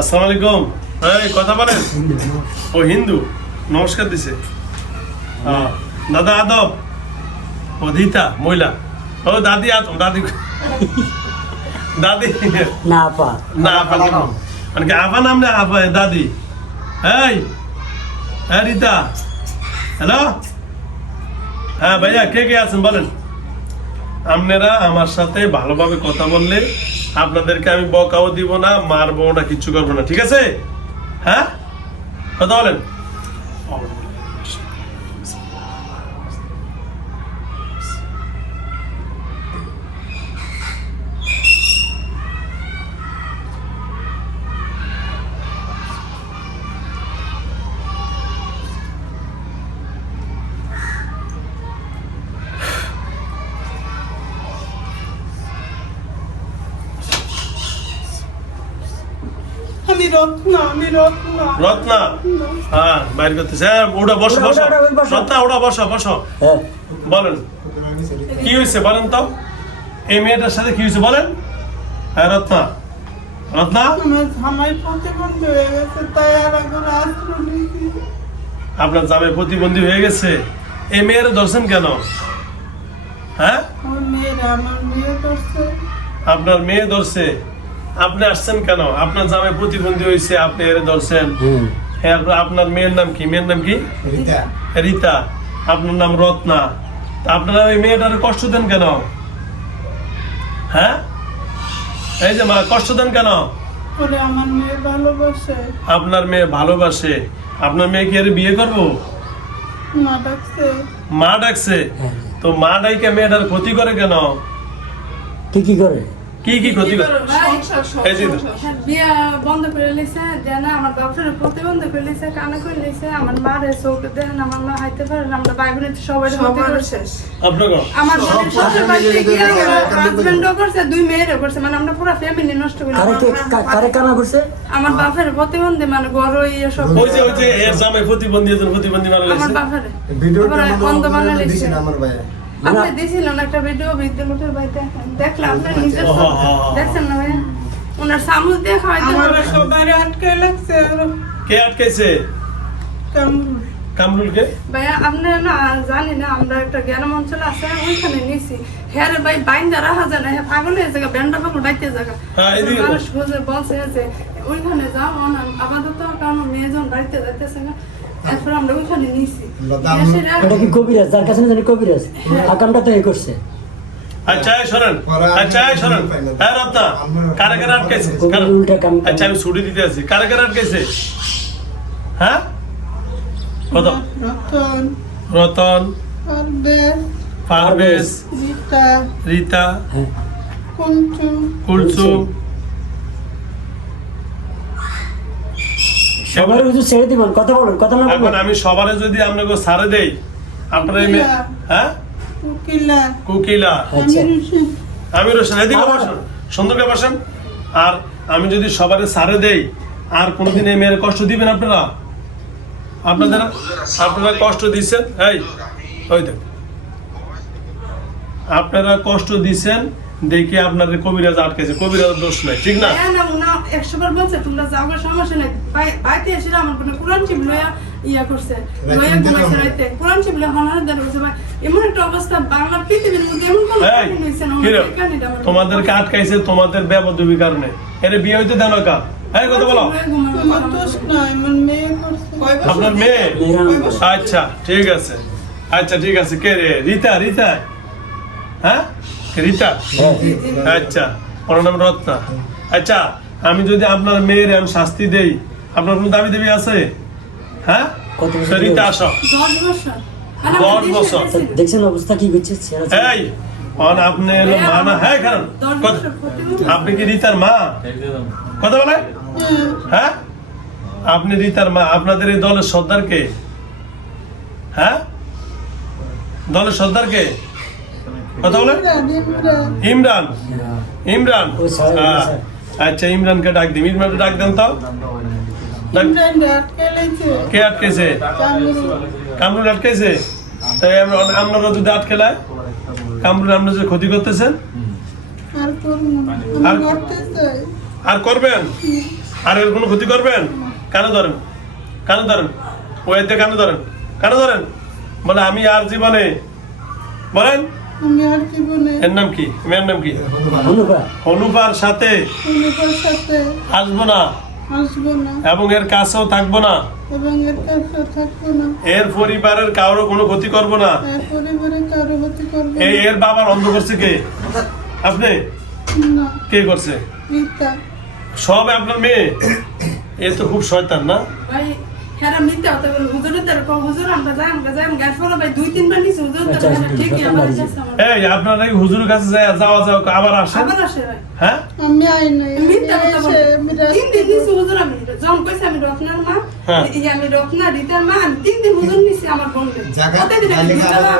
আসসালামু আলাইকুম। এই কথা বলেন। ও হিন্দু, নমস্কার দিছে। দাদা আদব। ও দিতা মহিলা। ও দাদি আদব, দাদি দাদি না আপা না আপা মানে কি আপা নাম না আপা দাদি। এই হ্যাঁ রিতা, হ্যালো। হ্যাঁ ভাইয়া, কে কে আছেন বলেন। আপনারা আমার সাথে ভালোভাবে কথা বললে আপনাদেরকে আমি বকাও দিব না, মারবো না, কিচ্ছু করবো না, ঠিক আছে? হ্যাঁ, কথা বলেন। রত্না, হ্যাঁ বাইর করতেছে। হ্যাঁ ওটা বসো বসো, রত্না ওটা বসো বসো। বলেন কি হয়েছে বলেন তো, এই মেয়েটার সাথে কি হয়েছে বলেন। হ্যাঁ রত্না, রত্না আপনার জামাই প্রতিবন্ধী হয়ে গেছে, এই মেয়েরা ধরছেন কেন? হ্যাঁ আপনার মেয়ে ধরছে, আপনি আসছেন কেন? আপনার জামাই প্রতিবন্ধী হয়েছে, আপনি এর ধরছেন। হ্যাঁ আপনার মেয়ের নাম কি? মেয়ের নাম কি? রিতা। আপনার নাম রত্না। আপনারা ওই মেয়েটার কষ্ট দেন কেন? হ্যাঁ এই যে মা, কষ্ট দেন কেন? আমার মেয়ে ভালোবাসে। আপনার মেয়ে ভালোবাসে, আপনার মেয়ে কি এর বিয়ে করবো? মা ডাকছে। মা ডাকছে? তো মা ডাইকে মেয়েটার ক্ষতি করে কেন? কি করে? কি কি ক্ষতি করে? এই যে বিয়া বন্ধ করে লিছে, দেন আমার ব্যবসার প্রতিবন্ধ করে লিছে, কানা করে লিছে, আমার মারে চোখ দেন, আমার মা হাইতে পারে না, আমরা ভাই বোনের সবাই শেষ। আপনাকে আমার বোনের শ্বশুর বাড়িতে গিয়ে হাজবেন্ডও করছে, দুই মেয়েরও করছে, মানে আমরা পুরো ফ্যামিলি নষ্ট করে কারে কানা করছে? আমার বাপের প্রতিবন্ধী, মানে গড় ইয়ে সব। ওই যে এর জামাই প্রতিবন্ধী, এর প্রতিবন্ধী মানে আমার বাপের ভিডিওটা বন্ধ বানালে দিছেন আমার ভাই। আপনি দিছিলেন একটা ভিডিও বিদ্যালয়ের ভাই, দেখলাম আপনি নিজের দেখছেন না ভাই, ওনার সামুজ দিয়ে খাওয়াইতে আমার সবাই আটকে লাগছে। কে আটকাইছে? কামরুল। কামরুল কে? ভাইয়া আপনি না জানি না, আমরা একটা গ্রাম অঞ্চল আছে ওইখানে নিছি, হ্যাঁ রে ভাই বাইন্দা রাখা যায় না, হ্যাঁ পাগল হয়ে জায়গা, ব্যান্ডা পাগল বাইতে জায়গা। মানুষ বুঝে বলছে যে ওইখানে যাও না আপাতত, কারণ মেয়ে যখন বাড়িতে যাইতেছে না, এরপর আমরা ওইখানে নিছি। এটা কি কবিরাজ? যার কাছে না জানি কবিরাজ, আকামটা তো এই করছে। আচ্ছা শোনেন, আচ্ছা শোনেন। হ্যাঁ রত্না, কারে কারে আটকাইছে? আচ্ছা আমি ছুটি দিতে আছি, কারে কারে আটকাইছে? হ্যাঁ কত? রতন, রতন, পারভেজ, রীতা, রিতা, কুঞ্চু, কুলসুম। সবার কিছু ছেড়ে দিবেন, কথা বলুন, কথা না এখন বলুন। আমি সবারে যদি আপনাকে ছাড়ে দেই, আপনারা এই মেয়ে- হ্যাঁ কুকিলা, কোকিলা, আচ্ছা আমি রোশন, এদিকে বসেন, সুন্দর করে বসেন। আর আমি যদি সবারে ছাড়ে দেই, আর কোনোদিন এই মেয়ের কষ্ট দিবেন আপনারা? আপনারা কষ্ট দিচ্ছেন, এই ওই দেখ, আপনারা কষ্ট দিচ্ছেন দেখে আপনার কবিরাজ আটকেছে, কবিরাজ দোষ নাই, ঠিক না? হ্যাঁ না উনা 100 বার বলছে তোমরা যাও, সমস্যা নাই, বাইতে এসে আমার কোনো কোরআন চিপ লইয়া ইয়া করছে, লইয়া ঘুমাইছে রাইতে, কোরআন চিপ লইয়া হনার দেন বলছে ভাই, এমন একটা অবস্থা বাংলা পৃথিবীর মধ্যে এমন কোন এই কাহিনী হইছে না, কি রে? আমার কাহিনীটা আমার তোমাদেরকে আটকাইছে তোমাদের বেপদবির কারণে, এর বিয়ে হইতে দেন না কা? এই কথা বলো। আমার দোষ নাই, আমার মেয়ে করছে। আপনার মেয়ে? মেয়েরা আচ্ছা ঠিক আছে, আচ্ছা ঠিক আছে। কে রে? রিতা? রিতা? হ্যাঁ রিতা, আচ্ছা ওনার নাম রত্না। আচ্ছা আমি যদি আপনার মেয়ের আমি শাস্তি দেই, আপনার কোনো দাবি দেবী আছে? হ্যাঁ কত বছর তো রিতা আসো। 10 বছর 10 বছর। দেখছেন অবস্থা কি করছে? এই আপনি এলো মা না? হ্যাঁ কারণ আপনি কি রিতার মা? কথা বলে, হ্যাঁ আপনি রিতার মা। আপনাদের এই দলের সর্দার কে? হ্যাঁ দলের সর্দার কে? কথা বলে ইমরান। ইমরান, আচ্ছা ইমরানকে ডাক দিন, ইমরানকে ডাক দেন তো। কে আটকেছে? কামরুল আটকেছে। তাই আপনারা যদি আটকেলায় কামরুল আপনার যে ক্ষতি করতেছেন, আর করবেন? আর এর কোনো ক্ষতি করবেন? কানে ধরেন, কানে ধরেন, ওইতে কানে ধরেন, কানে ধরেন। বলে আমি আর জীবনে, বলেন আমি আর জীবনে এর নাম কি, মেয়ের নাম কি? অনুপা অনুপার সাথে অনুপার সাথে আসবো না আসবো না এবং এর কাছেও থাকবো না। এবং এর কাছে থাকবো না। এর পরিবারের কারো কোনো ক্ষতি করবো না। এর পরিবারে কারো ক্ষতি করবো না। এর বাবার অন্ধ করছে কে? আপনি? না, কে করছে? মিথ্যা। সব আপনার মেয়ে? এ তো খুব শয়তান না? ভাই হ্যাঁ মিথ্যা হতে বলে হুজুরের দ্বারা কম হুজুর আমরা যাই গাছ ফলো ভাই 2-3 বার নিছি হুজুর আচ্ছা, দ্বারা ঠিকই আমার কাছে আমার এই আপনারা কি হুজুরের কাছে যাওয়া আবার আসেন? আবার আসে ভাই হ্যাঁ আমি আই নাই। মিথ্যা কথা এসে বলে আমি রাস্তায় 3 দিন নিছি হুজুর আমি যখন কইছে আমি রত্নার মা হ্যাঁ। আমি রত্না রিতার মা আমি 3 দিন হুজুর নিছি আমার বোনকে প্রত্যেকদিন আমি দুধ দেওয়া,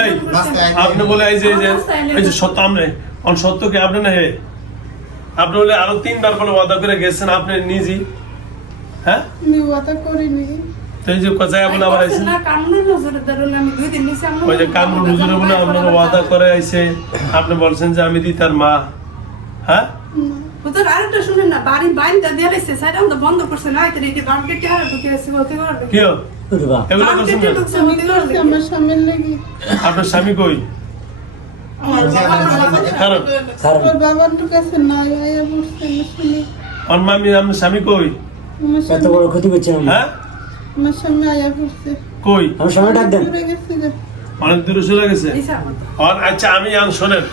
এই, আপনারা আপনি বলে এই যে সত্য আপনি সত্য কি আপনি না হে আপনি বলে আরো 3 বার বলে ওয়াদা করে গেছেন আপনি নিজেই। হ্যাঁ আমি ওয়াদা করিনি। তো এই যে কোথায় বলে আবার আইছেন? না কামরুল হুজুরের দ্বারা আমি 2 দিন নিছি আমরা ওই যে কামরুল হুজুরে বলে আপনারা ওয়াদা করে আইছে, আপনি বলছেন যে আমি দিতার মা। হ্যাঁ হুজুর আরেকটা শুনেন না বাড়ি বাইন্দা দিয়ে রাখছে সাইড আমরা বন্ধ করছে না এতে রেডি মার্কেটে আর ঢুকে এসে বলতে পারবে কি অনুপা এগুলো করছেন মার্কেটে কেন? ঢুকছে আমি বলতে করছি পারবে আমার স্বামীর লেগে। আপনার স্বামী কই? কারণ কারণ ওর বাবার কাছে নাই আয়া বসছে আমি শুনি। আমার মামি আপনার স্বামী কই? আমার এত স্বামী বড় ক্ষতি করছেন আপনি। হ্যাঁ আমার স্বামী আয়া বসছে। কই? আমার সময় ডাক দেন। দূরে গেছে যে। অনেক দূরে চলে গেছে। হিসাব মতো। আর আচ্ছা আমি শোনেন,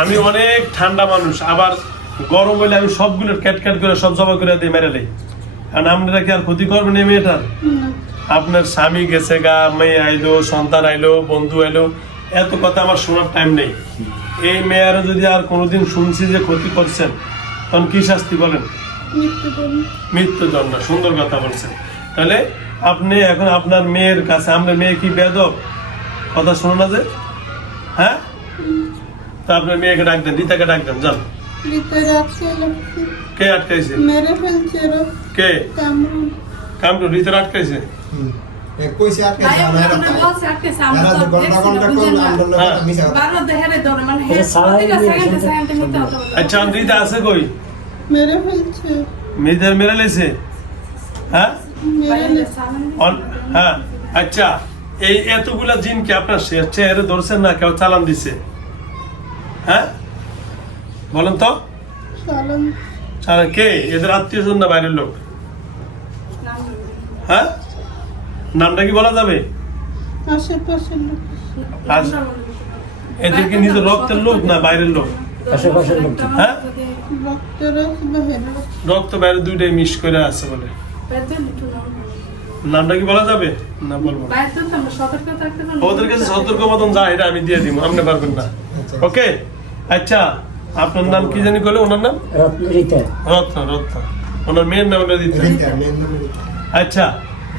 আমি অনেক ঠান্ডা মানুষ, আবার গরম হলে আমি সবগুলো ক্যাট করে সব জমা করে দিই মেরে দিই। কারণ আপনারা কি আর ক্ষতি করবেন এই মেয়েটার? না, আপনার স্বামী গেছে গা, মেয়ে আইলো, সন্তান আইলো, বন্ধু আইলো, এত কথা আমার শোনার টাইম নেই। এই মেয়েরা যদি আর কোনোদিন শুনছি যে ক্ষতি করছেন, তখন কি শাস্তি বলেন? মৃত্যুদণ্ড। মৃত্যুদণ্ড। সুন্দর কথা বলছেন। তাহলে আপনি এখন আপনার মেয়ের কাছে, আপনার মেয়ে কি বেদক কথা শোনো না যে? হ্যাঁ, তা আপনার মেয়েকে ডাক দেন, রীতাকে ডাক দেন, যান। ভিতরে আটকে লাগছে। কে আটকাইছে? মেরে ফেলছে ওরা। কে? কামরুল। কামরুল ভিতরে আটকাইছে? কইছে আটকে ভাই আমরা বলছে আটকেছে আমরা তো ঘন্টা ঘন্টা দেখছি কোন না, বুঝেন না। আন্দোলন মিশা কথা বারবার দেখারে ধরে মানে এটা সারাই প্রত্যেকটা দিয়ে সেকেন্ডে শুনতে- সেকেন্ডে মিথ্যা কথা বলে। আচ্ছা রীতা আছে কই? মেরে ফেলছে। মেয়েদের মেরে লেছে? হ্যাঁ মেরে বাইরে সামনে হ্যাঁ। আচ্ছা এই এতগুলা জিন কি আপনার চেহারে ধরছেন না কেউ চালান দিছে? হ্যাঁ বলেন তো, সালাম। চালান কে? এদের আত্মীয় স্বজন না বাইরের লোক? নাম হ্যাঁ নামটা কি বলা যাবে? আশেপাশের লোক। আচ্ছা। এদের কি নিজের রক্তের লোক না বাইরের লোক? আশেপাশের লোক। হ্যাঁ? রক্তরস বাহির। রক্ত বাইরে দুইটাই মিশ করে আছে বলে। নামটা কি বলা যাবে? না বলবো না। ওদের কাছে সতর্ক মতন যা, এটা আমি দিয়ে দিব, আপনি পারবেন না। ওকে আচ্ছা আপনার নাম কি জানি করলে? ওনার নাম রীতা রত্ন। ওনার মেয়ের নাম দিতে। রিতা মেন নাম আচ্ছা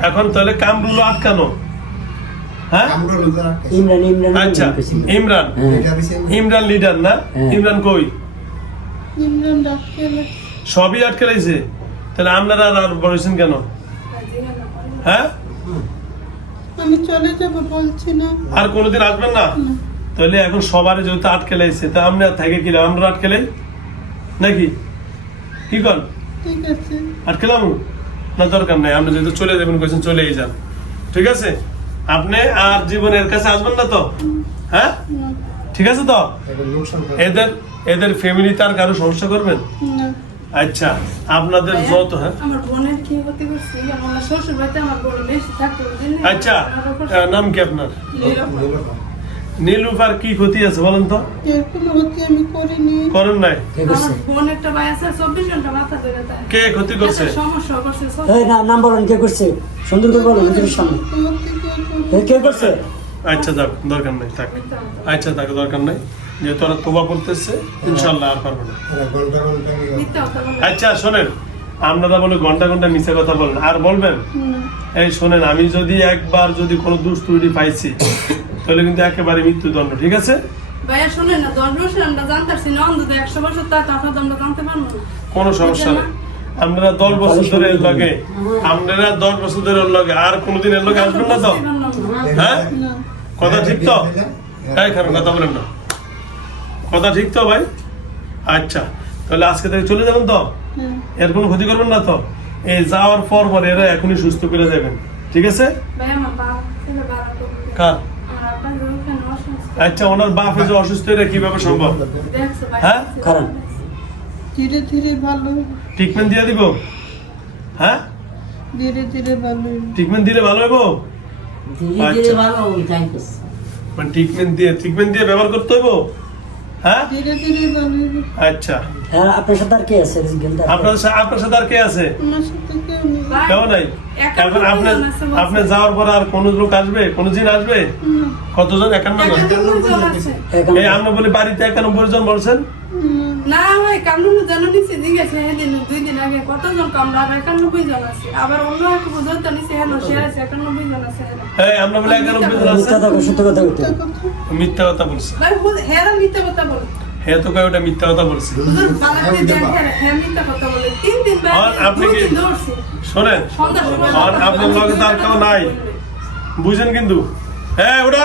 এখন তাহলে কামরুল আটকানো। হ্যাঁ কামরুল উদার ইমরান ইমরান আচ্ছা ইমরান। হ্যাঁ। এটা দিছেন ইমরান লিডার না? হ্যাঁ। ইমরান কই? ইমরান ডাক্তার। সবই আটকে লাইছে। তাহলে আপনারা আর বলেছেন কেন? হ্যাঁ আমি চলে যাব বলছি না। আর কোনোদিন আসবেন না? তাহলে এখন সবারই যেহেতু আটকে লাইছে, তা আমরা থাকে কি আমরা আটকে লাই নাকি? কি কর ঠিক আছে। আটকেলাম না? দরকার নাই, আপনি যেহেতু চলে যাবেন কইছেন চলেই যান। ঠিক আছে, আপনি আর জীবনের কাছে আসবেন না তো? হ্যাঁ না, ঠিক আছে তো? এখন লোকসান এদের ফ্যামিলিতে আর কারো সমস্যা করবেন? না। আচ্ছা আপনাদের যত হ্যাঁ আমার বোনের কি হতে করছি আমার শ্বশুর বাড়িতে আমার বোন বেশি থাকতো বুঝলেন? আচ্ছা নাম কি আপনার? নীলফা। নীলুফার কি ক্ষতি আছে বলেন তো? এরকম হতে আমি করিনি। করেন নাই? কে করছে? আমার বোন একটা ভাই আছে 24 ঘন্টা মাথা ধরে থাকে। কে ক্ষতি করছে? একটা সমস্যা করছে সব। এই নাম বলেন, কে করছে? সুন্দর করে বলেন নিজের সামনে। তোমার থেকে কে করছে? আচ্ছা যাক, দরকার নাই থাক। আচ্ছা থাক, দরকার নাই, যেহেতু ওরা তোবা করতেছে ইনশাল্লাহ আর পারবে না। ঘন্টা ঘন্টা মিথ্যা কথা বলে। আচ্ছা শোনেন, আপনারা বলে ঘন্টা ঘন্টা মিশে কথা বলেন আর বলবেন। না। এই শোনেন, আমি যদি একবার যদি কোনো দুষ্টুটি পাইছি তাহলে কিন্তু একেবারে মৃত্যুদণ্ড। ঠিক আছে? ভাইয়া শুনেন না 10 বছর আমরা জানতাছি না অন্তত 100 বছর তার তখন আমরা জানতে পারবো না। কোনো সমস্যা নেই। আপনারা 10 বছর ধরে এর লগে, আপনারা 10 বছর ধরে ওর লগে, আর কোনোদিন এর লগে আসবেন না তো? হ্যাঁ না। কথা ঠিক তো? এই খারাপ কথা বলেন না, কথা ঠিক তো ভাই? আচ্ছা তাহলে আজকে থেকে চলে যাবেন তো? হ্যাঁ। এর কোনো ক্ষতি করবেন না তো? এই যাওয়ার পর পরে এরা এখনই সুস্থ করে যাবেন, ঠিক আছে? ভাই আমার বাবা ছেলে বাবা করবে কার? আমার আব্বা ওখানে অসুস্থ আচ্ছা, ওনার বাপ যে অসুস্থ, এটা কিভাবে সম্ভব? দেখছো ভাই হ্যাঁ? কারণ ধীরে ধীরে ভালো ট্রিটমেন্ট দিয়ে দিব? হ্যাঁ, ধীরে ধীরে ভালো হইবে। ট্রিটমেন্ট দিলে ভালো হইব? আচ্ছা, মানে ট্রিটমেন্ট দিয়ে ব্যবহার করতে হইব? হ্যাঁ, ধীরে ধীরে ভালো হইবে। আচ্ছা। হ্যাঁ, আপনার সাথে আর কে আছে আপনার সাথে আর কে আছে? আমার সাথে কেউ নেই। ভাই, কেউ নাই? এখন আপনি যাওয়ার পর আর কোন লোক আসবে, কোন দিন আসবে? না, কতজন? 91 জন? এই আমরা বলি বাড়িতে 91 জন বলছেন। না ভাই কামরুল জানো নিচে জিজ্ঞাসা সেদিন 2 দিন আগে কতজন কামরা 91 জন আছে, আবার অন্য এক বুঝতে তো নিচে হলো সে আছে 91 জন আছে। এই আমরা বলি 91 জন আছে। মিথ্যা কথা, সত্য কথা বলতে মিথ্যা কথা বলছে। ভাই হেরা মিথ্যা কথা বলে, হ্যাঁ তো কয় ওটা মিথ্যা কথা বলছে। হুজুর বানাতে দেন হ্যাঁ মিথ্যা কথা বলে 3 দিন আর ভাই আপনি 2 কি- দিন ধরছি শোনেন, সন্ধ্যা সময় আর আপনার লগে তার কেউ নাই, বুঝেন কিন্তু? হ্যাঁ ওটা,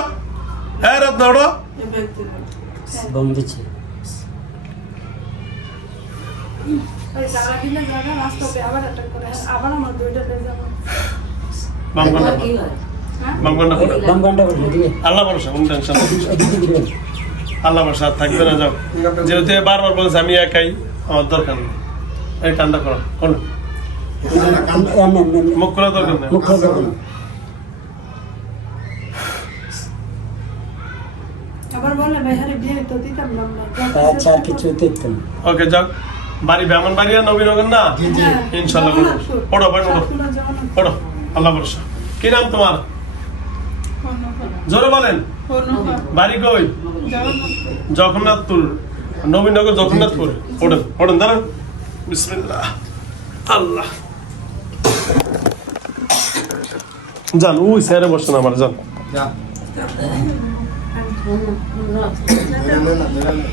হ্যাঁ রত্ন ওটা। বম দিচ্ছে। ভাই জায়গা দিলে জায়গা রাস্তা পে আবার অ্যাটাক করে আবার আমার দুইটা পেয়ে যাবো। বামগন্ডা হ্যাঁ বামগন্ডা করে। বাম গানটা বলবে দিবে আল্লাহ ভরসা, কোনো টেনশন নেই। এদিকে দিবেন। আল্লাহ ভরসা, আর থাকবে না, যাও। যেহেতু এ বারবার বলছে আমি একাই, আমার দরকার নেই। এই ঠান্ডা করো, করো। মুখ খোলা দরকার নেই। মুখ খোলা যাবে না। আবার বলে ভাই হারে বিয়ে তো দিতাম না আচ্ছা, আর কিছু দেখতে না। ওকে, যাও। বাড়ি ব্যামন বাড়ি আর নবীনগর না? ইনশাল্লাহ করবো। পড়ো ভাই, পড়ো পড়ো। আল্লাহ ভরসা। কি নাম তোমার? জোরে বলেন। বাড়ি কই? জগন্নাথপুর। নবীনগর জগন্নাথপুর। পড়েন পড়েন, দাঁড়ান। বিসমিল্লাহ। আল্লাহ যান, ওই স্যারে বসেন আমার, যান। যা। না, না, না, না, না।